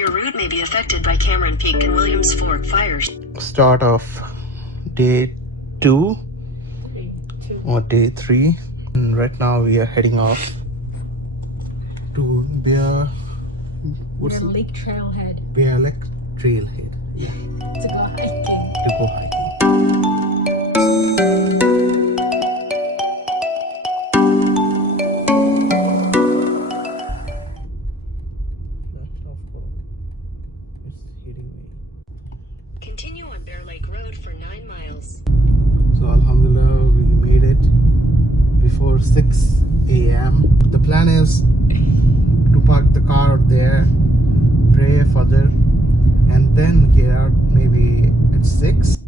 Your route may be affected by Cameron Peak and Williams Fork fires. Start of day 2 or day 3, and right now we are heading off to Bear. What's Your Lake Trailhead. Bear Lake Trailhead. Yeah. To go hiking. To go hiking. Continue on Bear Lake Road for 9 miles. So Alhamdulillah, we made it before 6 a.m. The plan is to park the car out there, pray further, and then get out maybe at 6.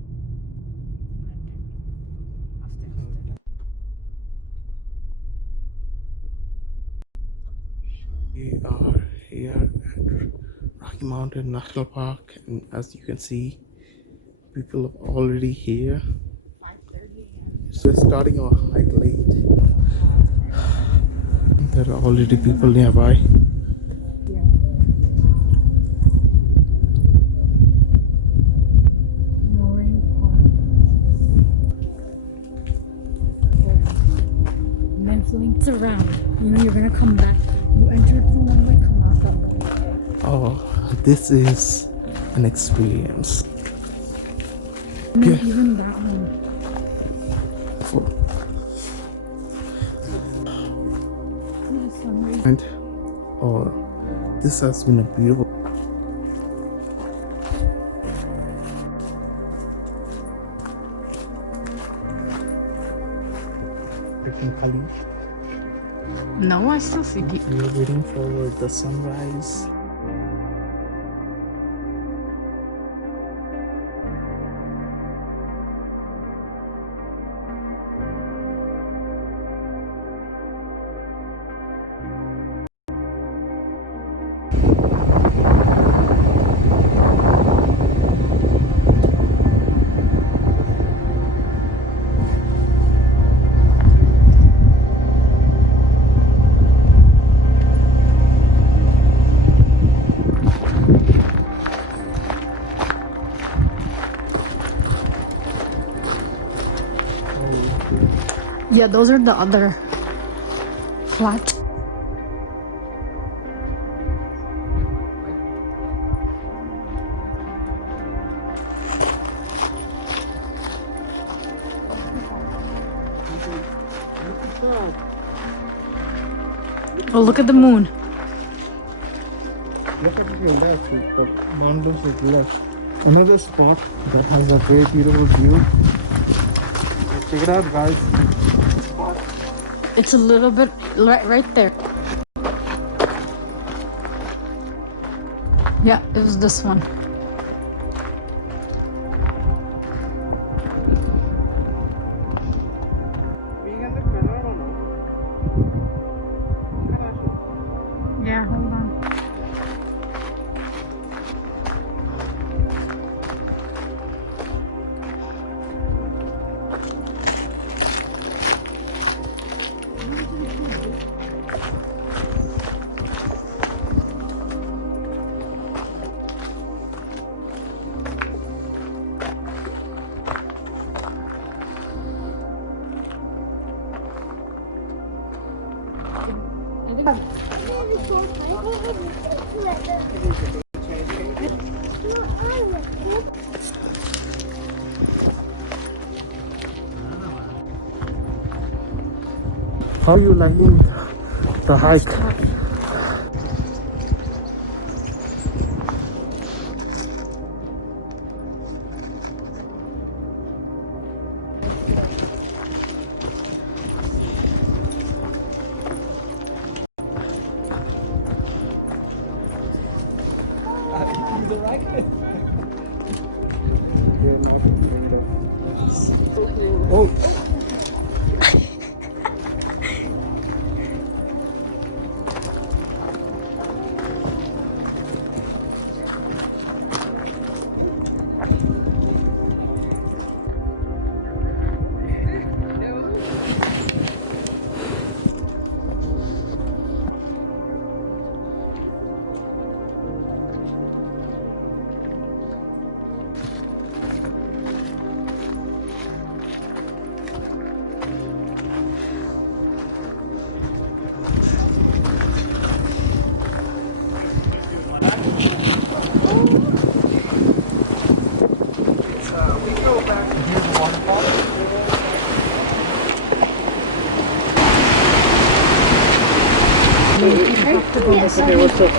We are here at Rocky Mountain National Park, and as you can see, people are already here. 5:30 a.m. So we're starting our hike late. There are already people nearby. Yeah. Moraine Park. And then flinks around. You know you're gonna come back. You enter through one way, come out that way. Oh, this is an experience. Okay. Even that one. And oh, this has been a beautiful. Technically, No, I still see we are waiting for the sunrise. Yeah, those are the other flat. Oh, look at the moon. Look at your left, the mountains is left. Another spot that has a very beautiful view. Check it out, guys. It's a little bit right there. Yeah, it was this one. Yeah, hold on. How are you liking the hike? Oh. Okay, what's up?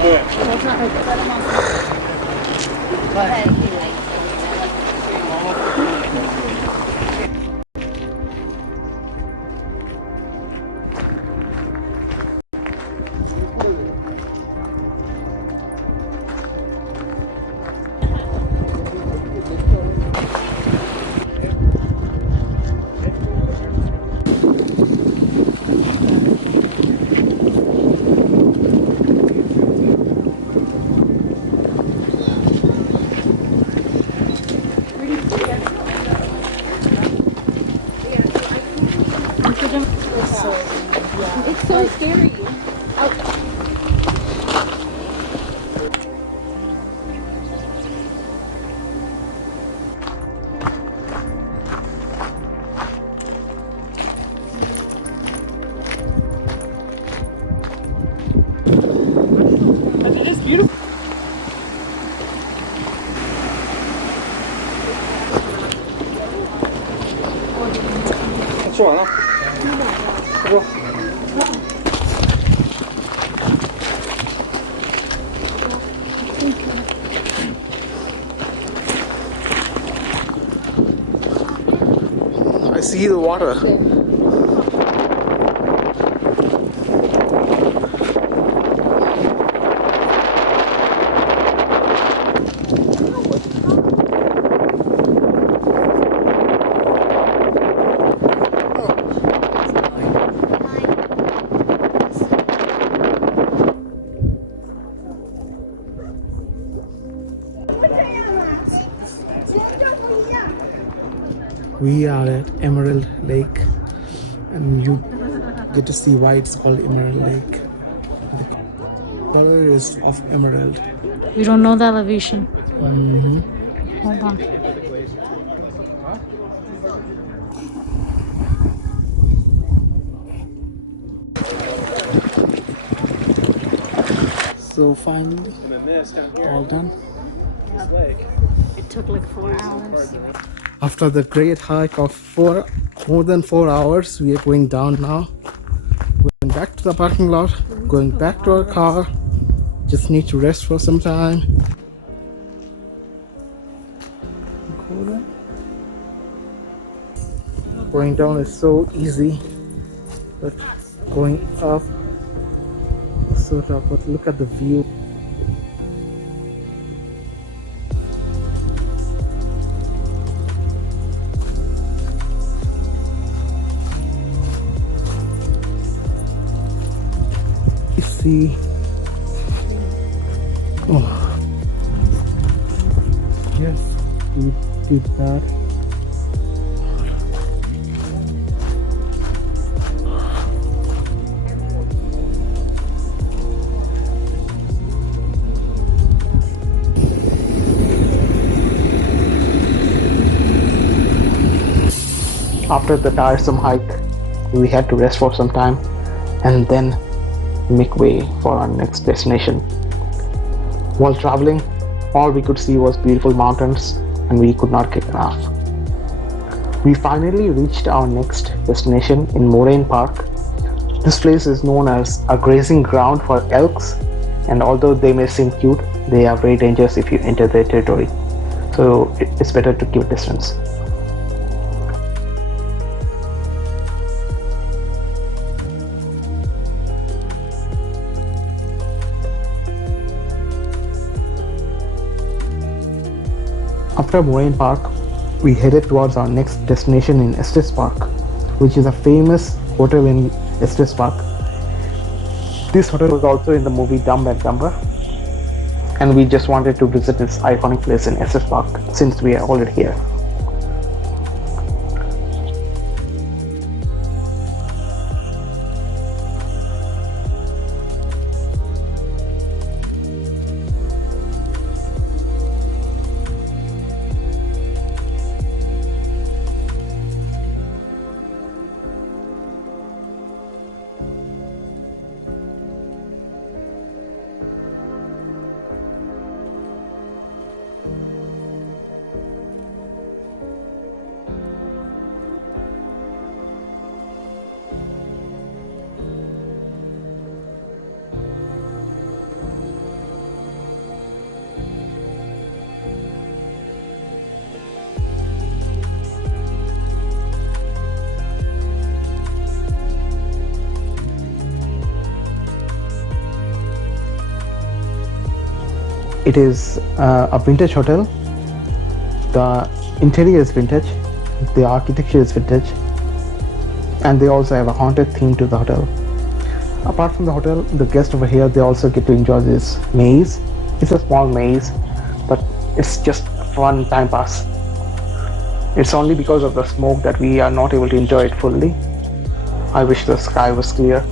It's so scary. It is beautiful. I see the water. We are at Emerald Lake, and you get to see why it's called Emerald Lake. The color is of emerald. We don't know the elevation. Mm-hmm. Hold on. So finally, all done. It took like 4 hours. After the great hike of more than 4 hours, we are going down now. Going back to the parking lot, going back to our car. Just need to rest for some time. Going down is so easy, but going up is so tough. But look at the view. You see, oh yes, we did that. After the tiresome hike, we had to rest for some time and then make way for our next destination. While traveling, all we could see was beautiful mountains and we could not get enough. We finally reached our next destination in Moraine Park. This place is known as a grazing ground for elks, and although they may seem cute, they are very dangerous if you enter their territory. So it's better to keep a distance. After Moraine Park, we headed towards our next destination in Estes Park, which is a famous hotel in Estes Park. This hotel was also in the movie Dumb and Dumber, and we just wanted to visit this iconic place in Estes Park since we are already here. It is a vintage hotel. The interior is vintage, the architecture is vintage, and they also have a haunted theme to the hotel. Apart from the hotel, the guests over here, they also get to enjoy this maze. It's a small maze, but it's just fun time pass. It's only because of the smoke that we are not able to enjoy it fully. I wish the sky was clear.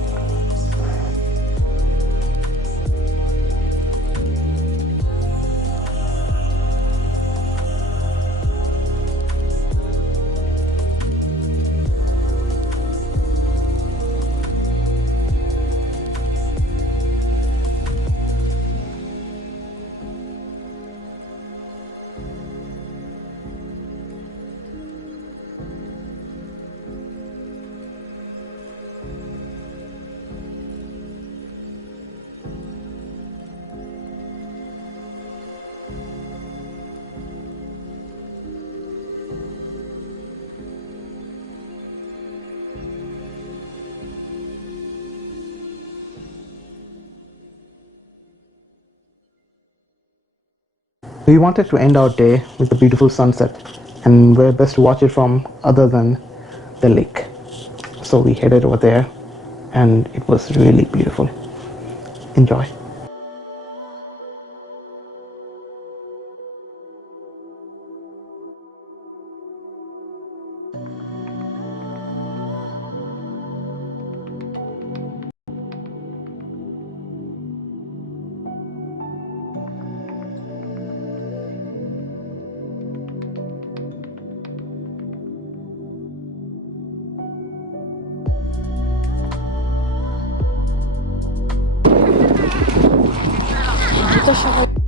We wanted to end our day with a beautiful sunset, and where best to watch it from other than the lake. So we headed over there, and it was really beautiful. Enjoy. to show